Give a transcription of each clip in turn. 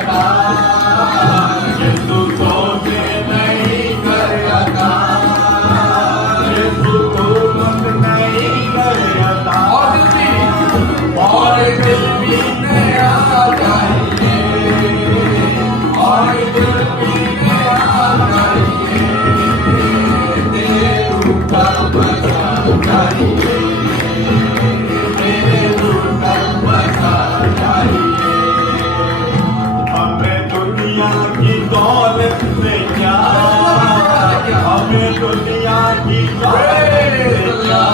अता, यीशु तोसे नहीं कर अता, यीशु तो मत नहीं कर अता। और दिल भी नया चाहिए, और दिल भी नया चाहिए, तेरे ऊपर बसा चाहिए, तेरे ऊपर बसा चाहिए। हमें दुनिया की दौलत से क्या, हमें दुनिया की दौलत से क्या,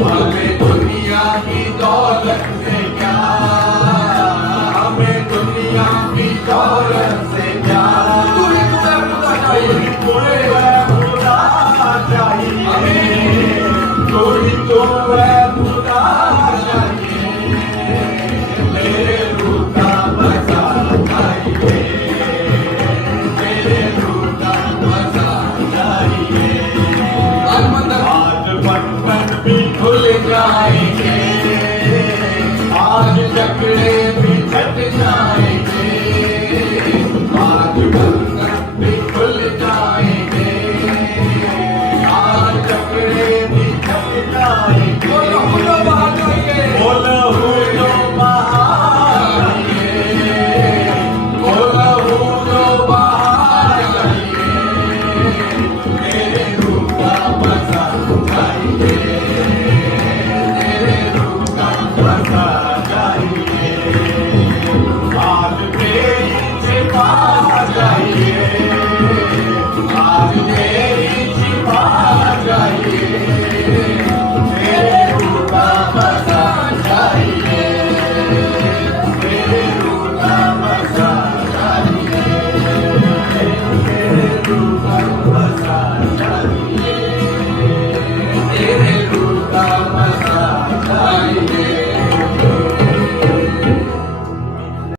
हमें दुनिया की दौलत से क्या, हमें दुनिया की दौलत